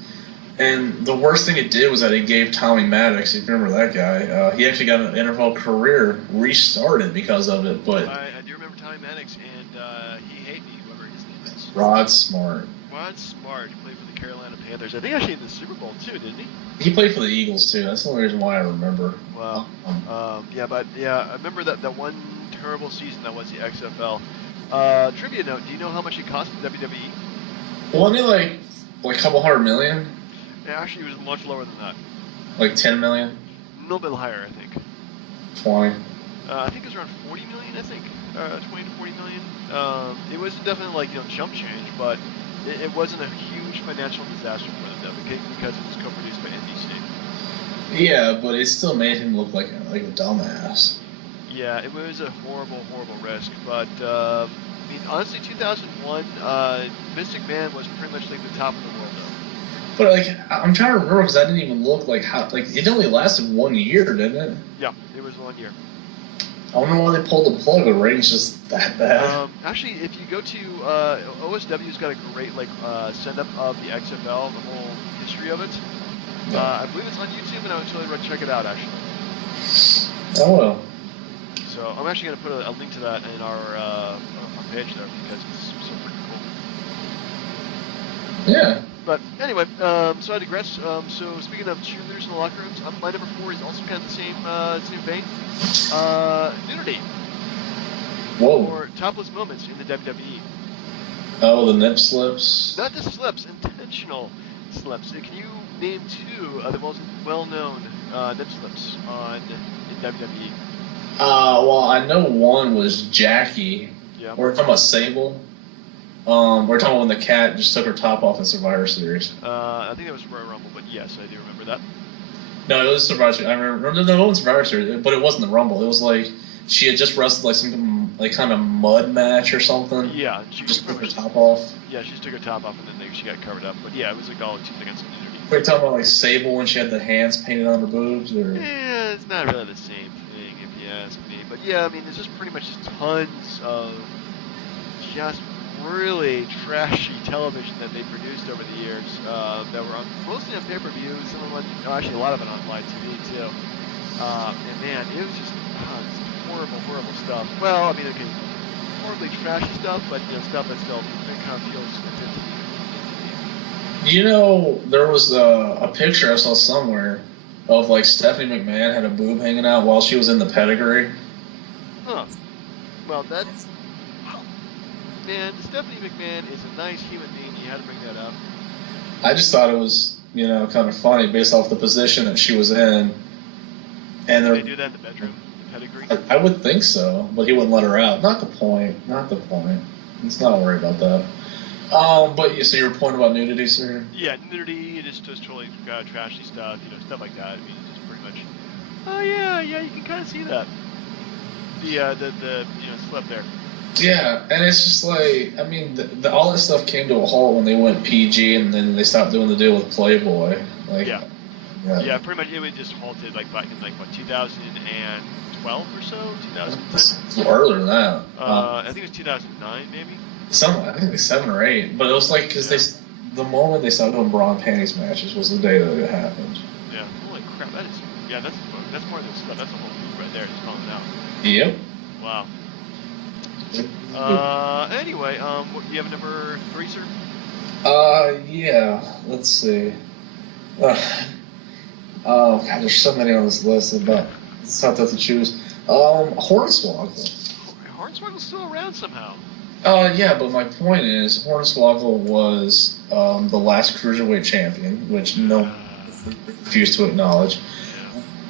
And the worst thing it did was that it gave Tommy Maddox, if you remember that guy, he actually got an NFL career restarted because of it. But I do remember Tommy Maddox, and he hated me, whoever his name is. Rod Smart. Rod Smart. He played for the Carolina Panthers. I think actually in the Super Bowl too, didn't he? He played for the Eagles too. That's the only reason why I remember. Wow. I remember that one terrible season that was the XFL. Trivia note: do you know how much it cost the WWE? Wasn't it like a couple $100 million? Yeah, actually, it was much lower than that. Like $10 million? A little bit higher, I think. 20. I think it was around 40 million. I think 20 to 40 million. It was definitely like chump change, but it wasn't a huge financial disaster for them though, because it was co-produced by NBC. Yeah, but it still made him look like a dumbass. Yeah, it was a horrible, horrible risk. But I mean, honestly, 2001, Vince McMahon was pretty much like the top of the world though. But like, I'm trying to remember because I didn't even look like how it only lasted 1 year, didn't it? Yeah, it was 1 year. I wonder why they pulled the plug. The ratings just that bad. Actually, if you go to OSW's got a great send up of the XFL, the whole history of it. Yeah. I believe it's on YouTube, and I would totally check it out actually. Oh well. So I'm actually going to put a link to that in our page there because it's so freaking cool. Yeah. But anyway, so I digress. So speaking of cheerleaders in the locker rooms, my number 4 is also kind of the same vein. Nudity. Whoa. Or topless moments in the WWE. Oh, the nip slips. Not just slips, intentional slips. Can you name 2 of the most well-known nip slips in WWE? Well, I know one was Jackie. Yeah. We're talking about Sable. We're talking about when the cat just took her top off in Survivor Series. I think that was Royal Rumble, but yes, I do remember that. No, it was Survivor Series. I remember no, it wasn't Survivor Series, but it wasn't the Rumble. It was like she had just wrestled like some like kind of mud match or something. Yeah, she just took her top off. Yeah, she just took her top off and then she got covered up. But yeah, it was like all 2 seconds of nudity. We're talking about like Sable when she had the hands painted on her boobs, or Yeah, it's not really the same thing if you ask me. But yeah, I mean, there's just pretty much just tons of just really trashy television that they produced over the years that were mostly on pay-per-view. Some of them, actually a lot of it on live TV too. And man, it was just horrible, horrible stuff. Well, I mean, okay, horribly trashy stuff, but stuff that still kind of feels authentic to me. You know, there was a picture I saw somewhere of like Stephanie McMahon had a boob hanging out while she was in the pedigree. Huh. Well, that's... Man, Stephanie McMahon is a nice human being. You had to bring that up. I just thought it was, kind of funny based off the position that she was in. And Did they do that in the bedroom? The pedigree? I would think so, but he wouldn't let her out. Not the point. Let's not worry about that. But so your point about nudity, sir? Yeah, nudity, just totally trashy stuff, stuff like that. I mean, it's just pretty much. Oh yeah, you can kind of see that. The slip there. Yeah, and it's just like, I mean, all that stuff came to a halt when they went PG, and then they stopped doing the deal with Playboy. Like, yeah, pretty much it was just halted like back in 2012 or so, 2010. Earlier than that. I think it was 2009 maybe. I think it was 7 or 8, but it was like because the moment they started doing bra and panties matches was the day that it happened. Yeah, holy crap, that's more than stuff. That's a whole group right there, just calling it out. Yep. Wow. Anyway, do you have a number 3, sir? Yeah. Let's see. Oh God, there's so many on this list, but it's not tough to choose. Hornswoggle. Hornswoggle's still around somehow. Yeah, but my point is, Hornswoggle was the last cruiserweight champion, which no one refused to acknowledge.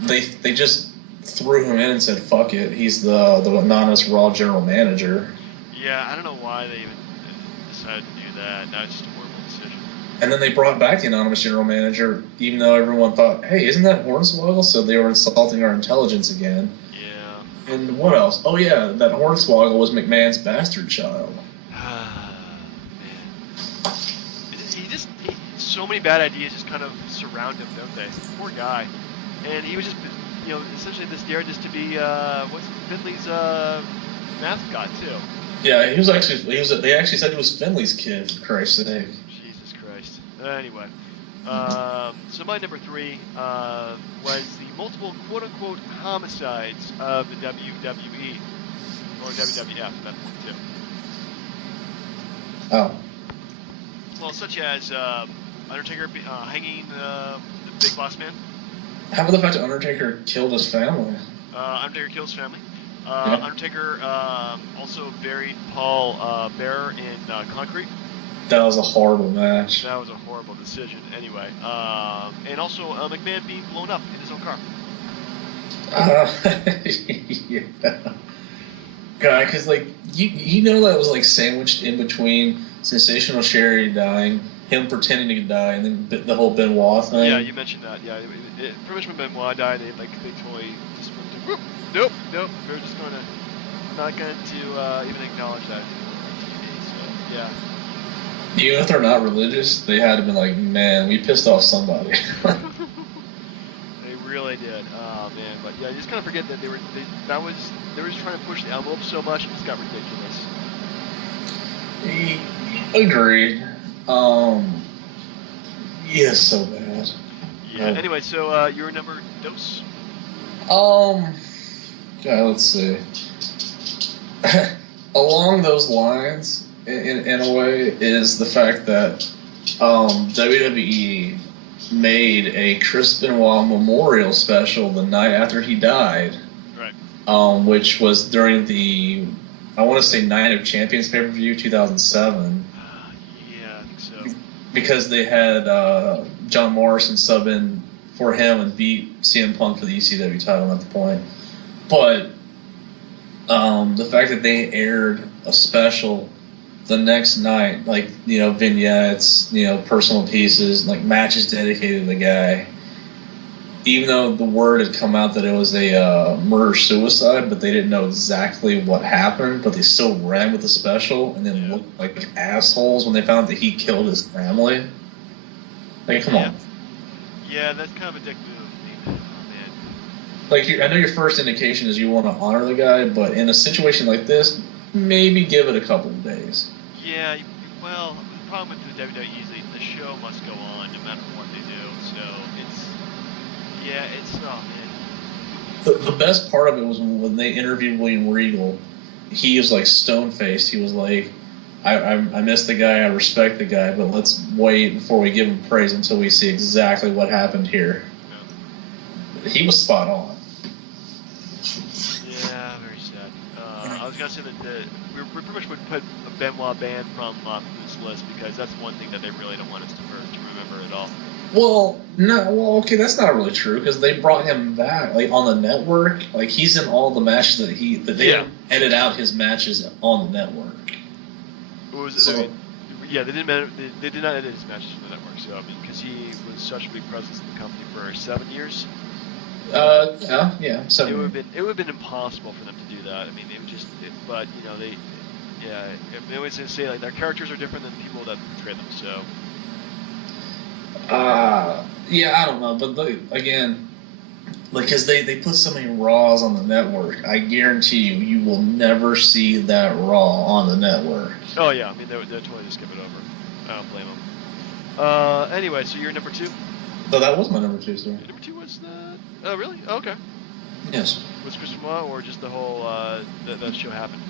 Yeah. They just threw him in and said, "Fuck it." He's the anonymous Raw general manager. Yeah, I don't know why they even decided to do that. That's just a horrible decision. And then they brought back the anonymous general manager, even though everyone thought, "Hey, isn't that Hornswoggle?" So they were insulting our intelligence again. Yeah. And what else? Oh yeah, that Hornswoggle was McMahon's bastard child. Man. So many bad ideas just kind of surround him, don't they? Poor guy. And he was just, essentially this dare just to be, Finley's mascot too. Yeah, they actually said he was Finley's kid, for Christ's sake. Jesus Christ. Anyway. So my number 3 was the multiple quote-unquote homicides of the WWE, or WWF at that point too. Oh. Well, such as Undertaker hanging the Big Boss Man. How about the fact that Undertaker killed his family? Undertaker kills family. Undertaker also buried Paul Bearer in concrete. That was a horrible match. That was a horrible decision. Anyway, and also McMahon being blown up in his own car. Yeah. God, because like you know that was like sandwiched in between Sensational Sherry dying, him pretending to die, and then the whole Benoit Yeah, thing. you mentioned that. Yeah, pretty much when Benoit died, they totally just went to whoop. Nope, nope. We're just going to not going to even acknowledge that anymore on TV. So yeah. Even if they're not religious, they had to be like, man, we pissed off somebody. They really did. Oh man, but yeah, you just kind of forget that they were just trying to push the envelope so much it just got ridiculous. Agreed. Yeah, so bad. Yeah. Anyway, so your number dos. Um, God, let's see. Along those lines, in a way, is the fact that WWE made a Chris Benoit memorial special the night after he died, Right. Which was during the, I want to say, Night of Champions pay-per-view 2007. Yeah, I think so. Because they had John Morrison sub in for him and beat CM Punk for the ECW title at the point. But the fact that they aired a special the next night, like, vignettes, personal pieces, like matches dedicated to the guy, even though the word had come out that it was a murder-suicide, but they didn't know exactly what happened, but they still ran with the special and then looked like assholes when they found out that he killed his family. Like, come on. Yeah, that's kind of a dick move. I mean, oh man. Like, I know your first indication is you want to honor the guy, but in a situation like this, maybe give it a couple of days. Yeah, well, the problem with the WWE is the show must go on no matter what they do. So oh man. The best part of it was when they interviewed William Regal. He was like stone-faced. He was like, I miss the guy, I respect the guy, but let's wait before we give him praise until we see exactly what happened here. Yeah. He was spot on. Yeah, very sad. I was gonna say that we pretty much would put a Benoit ban from this list because that's one thing that they really don't want us to remember at all. Well, no, okay, that's not really true because they brought him back, like on the network. Like he's in all the matches that they edit out his matches on the network. What was it? So, I mean, yeah, they did not edit his matches from the network. So I mean, because he was such a big presence in the company for 7 years. Yeah, 7 years. It would have been impossible for them to do that. I mean, but they always say like their characters are different than the people that portray them. So. Yeah, I don't know, but again, like, because they put so many Raws on the network, I guarantee you will never see that Raw on the network. Oh yeah, I mean they're totally just skip it over. I don't blame them. Anyway, so you're number 2. So that was my number 2, sir. Your number 2 was that? Oh really? Oh, okay. Yes. Was Chris Benoit or just the whole that show happened?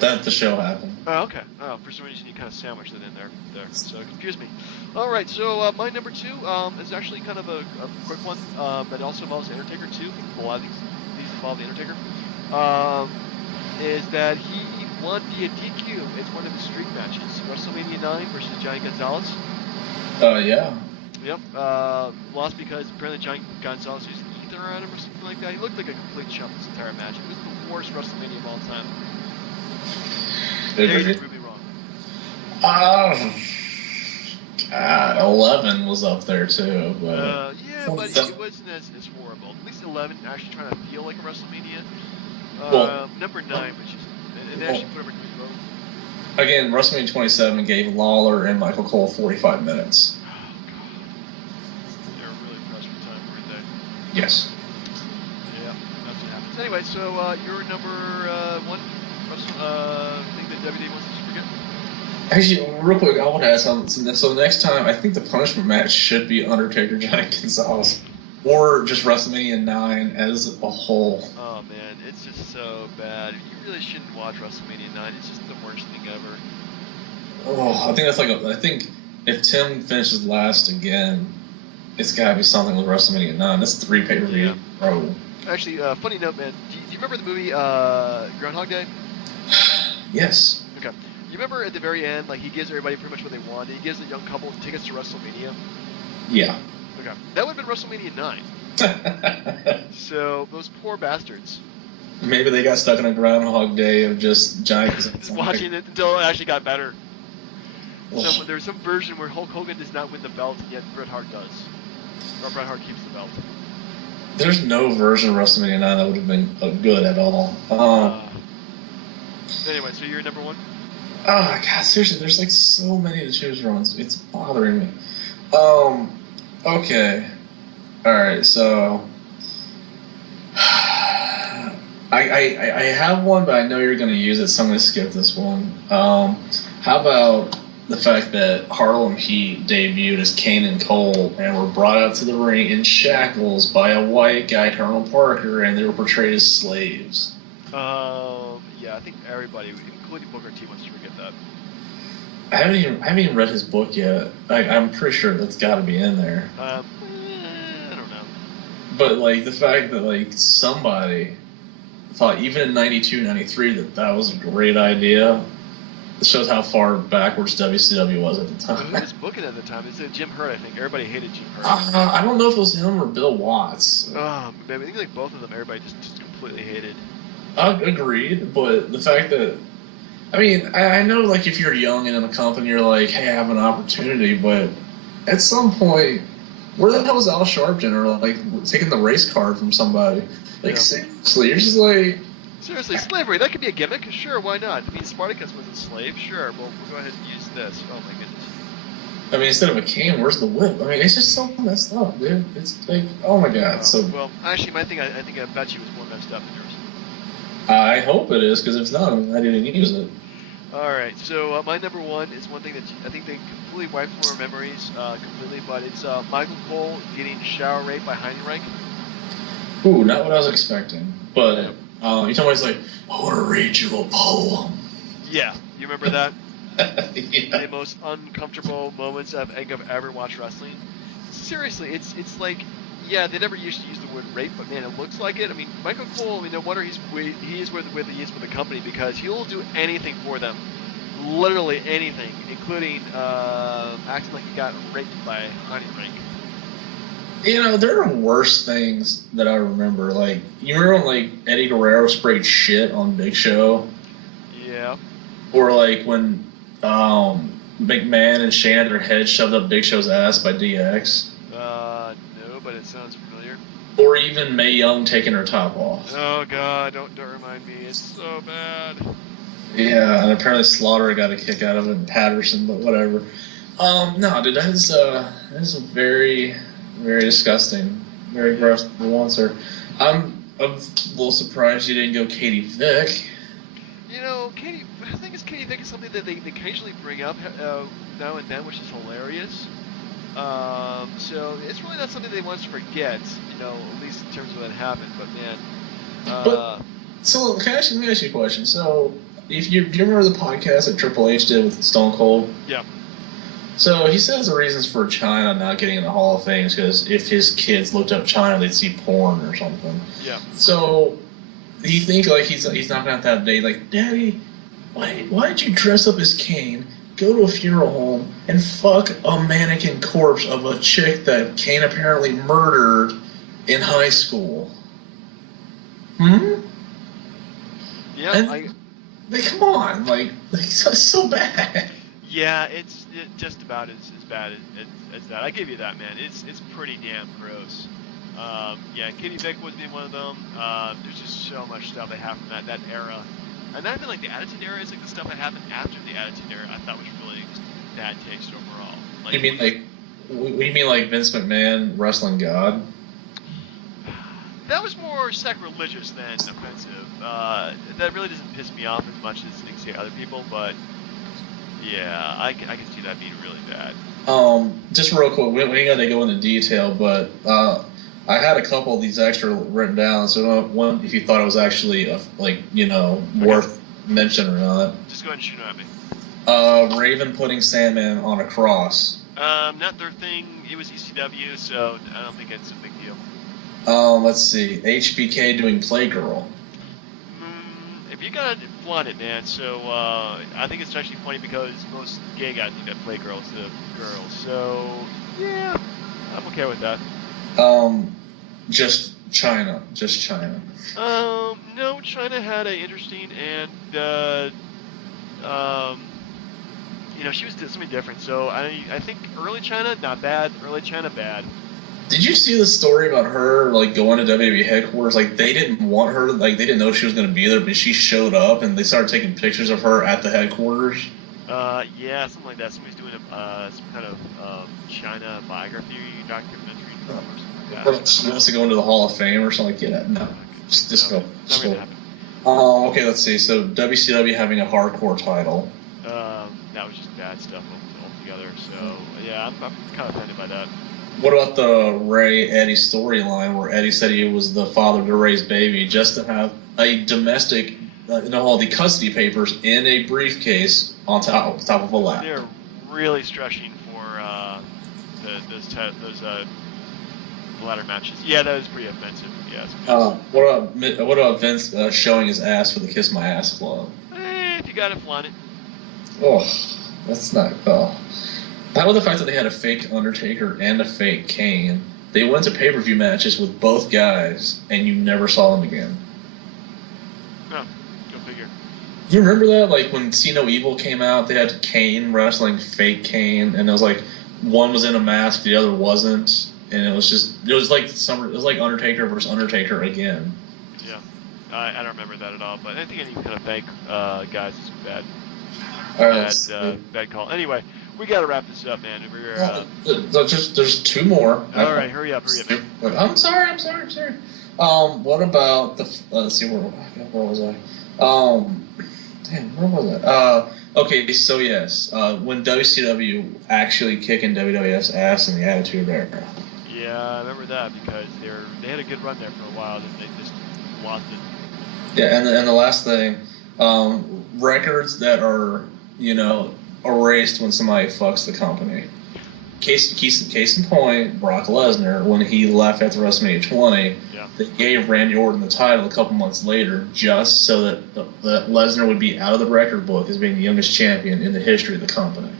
That the show happened. Oh, okay. Oh, for some reason you kind of sandwiched it in there. So it confused me. All right, so my number 2 is actually kind of a quick one, but also involves the Undertaker too. A lot of these involve the Undertaker. Is that he won via DQ? It's one of his streak matches, WrestleMania 9 versus Johnny Gonzalez. Yeah. Yep. Lost because apparently Johnny Gonzalez used ether on him or something like that. He looked like a complete chump this entire match. It was the worst WrestleMania of all time. They just proved me wrong. God, 11 was up there too. But yeah, but it wasn't as horrible. At least 11 actually trying to feel like a WrestleMania. Number 9, which is and they actually put over 3 votes. Again, WrestleMania 27 gave Lawler and Michael Cole 45 minutes. Oh god, they were really pressed for time, weren't they? Yes. Yeah, that's what happens. Anyway, so your number 1 thing that WWE wants us to forget? Actually, real quick, I want to ask something. So next time, I think the punishment match should be Undertaker Johnny Gonzalez, or just WrestleMania 9 as a whole. Oh man, it's just so bad. You really shouldn't watch WrestleMania 9. It's just the worst thing ever. Oh, I think that's I think if Tim finishes last again, it's got to be something with WrestleMania 9. That's 3 pay-per-view. Yeah. Bro. Actually, funny note, man. Do you remember the movie Groundhog Day? Yes. Okay. You remember at the very end, like he gives everybody pretty much what they want. He gives the young couple tickets to WrestleMania. Yeah. Okay. That would have been WrestleMania 9. So those poor bastards. Maybe they got stuck in a Groundhog Day of just giants. Just watching it until it actually got better. Ugh. There's some version where Hulk Hogan does not win the belt, and yet Bret Hart does. Or Bret Hart keeps the belt. There's no version of WrestleMania 9 that would have been good at all. Anyway, so you're number one? Oh, God, seriously, there's like so many to choose from. It's bothering me. Okay. Alright, so... I have one, but I know you're going to use it, so I'm going to skip this one. How about the fact that Harlem Heat debuted as Kane and Cole and were brought out to the ring in shackles by a white guy, Colonel Parker, and they were portrayed as slaves? Yeah, I think everybody, including Booker T, wants to forget that. I haven't even read his book yet. I'm pretty sure that's got to be in there. I don't know. But like the fact that like somebody thought even in 92, 93 that was a great idea. It shows how far backwards WCW was at the time. Who was booking at the time? Is it Jim Hurt? I think everybody hated Jim Hurt. I don't know if it was him or Bill Watts. I think like both of them, everybody just completely hated. Agreed, but the fact that I know like if you're young and in a company, you're like, hey, I have an opportunity, but at some point, where the hell is Al Sharpton or like taking the race card from somebody? Like seriously, you're just like. Seriously, slavery, that could be a gimmick. Sure, why not? I mean, Spartacus was a slave. Sure, we'll go ahead and use this. Oh, my goodness. I mean, instead of a cane, where's the whip? I mean, it's just so messed up, dude. It's like, oh, my God. Well, actually, my thing, I think I bet you was more messed up than yours. I hope it is, because if it's not, I didn't use it. All right, so my number one is one thing that I think they completely wiped from our memories completely, but it's Michael Cole getting shower raped by Heinrich. Ooh, not what I was expecting. But... you talking about he's like, I want to read you a poem. Yeah, you remember that? Yeah. The most uncomfortable moments I think I've ever watched wrestling. Seriously, it's like, yeah, they never used to use the word rape, but man, it looks like it. I mean, Michael Cole, I mean, no wonder he is where he is with the company, because he'll do anything for them. Literally anything, including acting like he got raped by Heinrich. You know, there are worse things that I remember. Like, you remember when, like, Eddie Guerrero sprayed shit on Big Show? Yeah. Or, like, when McMahon and Shane had their heads shoved up Big Show's ass by DX? No, but it sounds familiar. Or even Mae Young taking her top off. Oh, God, don't remind me. It's so bad. Yeah, and apparently Slaughter got a kick out of it, and Patterson, but whatever. No, dude, that is very... very disgusting. Very gross answer. I'm a little surprised you didn't go Katie Vick. You know, the thing is, Katie Vick is something that they occasionally bring up now and then, which is hilarious. So it's really not something they want us to forget, you know, at least in terms of what happened. But man, so let me ask you a question. So, do you remember the podcast that Triple H did with Stone Cold? Yeah. So he says the reasons for China not getting in the Hall of Fame is because if his kids looked up China, they'd see porn or something. Yeah. So do you think like he's not gonna have that day like, Daddy, why did you dress up as Kane, go to a funeral home, and fuck a mannequin corpse of a chick that Kane apparently murdered in high school? Hmm? Yeah. Come on, like it's so bad. Yeah, it's just about as bad as that. I give you that, man. It's pretty damn gross. Yeah, Katie Vick would be one of them. There's just so much stuff they have from that era. And not even like the Attitude Era, is like the stuff that happened after the Attitude Era I thought was really just bad taste overall. Like, you mean like, what do you mean like Vince McMahon wrestling God? That was more sacrilegious than offensive. That really doesn't piss me off as much as it say other people, but yeah, I can see that being really bad. Just real quick, we ain't got to go into detail, but I had a couple of these extra written down, so one if you thought it was actually worth mention or not. Just go ahead and shoot at me. Raven putting Sandman on a cross. Not their thing. It was ECW, so I don't think it's a big deal. Let's see. HBK doing Playgirl. If you gotta flaunt it, man. So I think it's actually funny because most gay guys think that Playgirl's the girl. So yeah, I'm okay with that. Just China. No, China had an interesting and she was something different. So I think early China not bad, early China bad. Did you see the story about her like going to WWE headquarters? Like they didn't want her, like they didn't know she was going to be there, but she showed up and they started taking pictures of her at the headquarters. Yeah, something like that. Somebody's doing some kind of China biography documentary or something like that. She wants to go into the Hall of Fame or something like that. No, just no, go. Not gonna happen. Okay, let's see. So WCW having a hardcore title. That was just bad stuff altogether. So yeah, I'm kind of offended by that. What about the Ray Eddie storyline where Eddie said he was the father to Ray's baby just to have a domestic, all the custody papers in a briefcase on top of a lap? They're really stretching for those ladder matches. Yeah, that was pretty offensive. Yeah. What about Vince showing his ass for the Kiss My Ass Club? If you got it, flaunt it. Oh, that's not. Oh. How about the fact that they had a fake Undertaker and a fake Kane? They went to pay-per-view matches with both guys, and you never saw them again. No, go figure. You remember that? Like when See No Evil came out, they had Kane wrestling fake Kane, and it was like one was in a mask, the other wasn't, and it was like Undertaker versus Undertaker again. Yeah, I don't remember that at all, but I think any kind of fake guys is bad. Bad call. Anyway. We gotta wrap this up, man. There's two more. All right, hurry up, man. I'm sorry. What about the? Let's see, where was I? Where was I? Okay, so yes, when WCW actually kicking WWF's ass in the Attitude Era. Yeah, I remember that because they had a good run there for a while, and they just lost it. Yeah, and the last thing, records that are erased when somebody fucks the company. Case in point, Brock Lesnar, when he left after WrestleMania 20, they gave Randy Orton the title a couple months later just so that Lesnar would be out of the record book as being the youngest champion in the history of the company.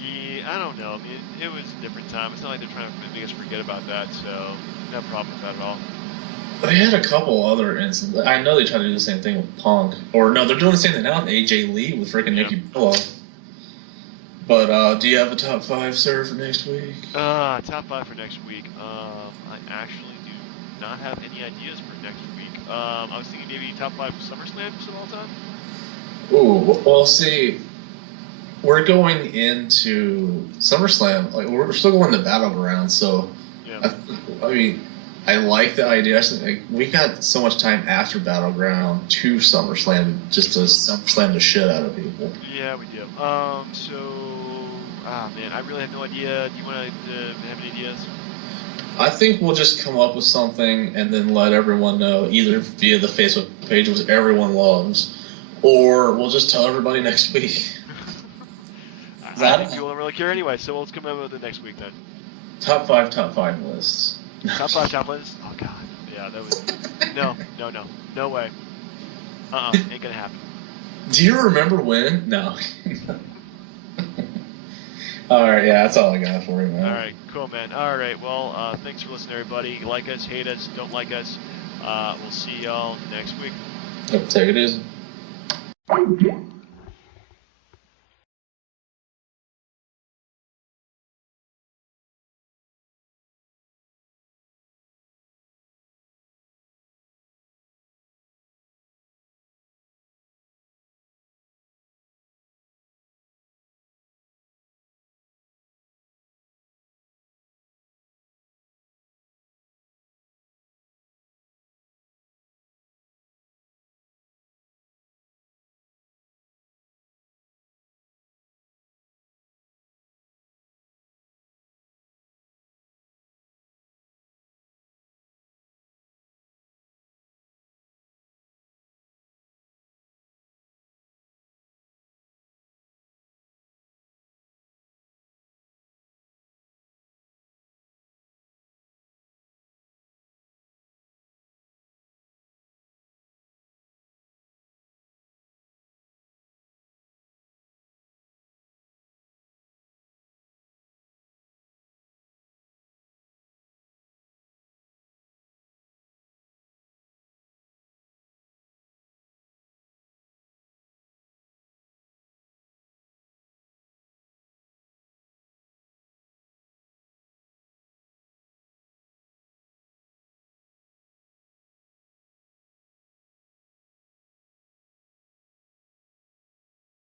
Yeah, I don't know. I mean, it was a different time. It's not like they're trying to make us forget about that, so no problem with that at all. They had a couple other instances. I know they try to do the same thing with Punk. Or no, they're doing the same thing now with AJ Lee with freaking Nikki Bella. But do you have a top 5, sir, for next week? Top 5 for next week. I actually do not have any ideas for next week. I was thinking maybe top 5 Summerslams of all time. Ooh, well, see, we're going into SummerSlam. Like we're still going to Battleground, so I mean, I like the idea. We got so much time after Battleground to SummerSlam just to SummerSlam the shit out of people. Yeah, we do. Man, I really have no idea. Do you want to have any ideas? I think we'll just come up with something and then let everyone know, either via the Facebook page, which everyone loves, or we'll just tell everybody next week. I think people don't really care anyway, so let's come up with it next week then. Top 5 lists. Top 5 lists? Oh, God. Yeah, that was... No way. Ain't gonna happen. Do you remember when? No. Alright, yeah, that's all I got for you, man. Alright, cool, man. Alright, well, thanks for listening, everybody. Like us, hate us, don't like us. We'll see y'all next week. Take it easy.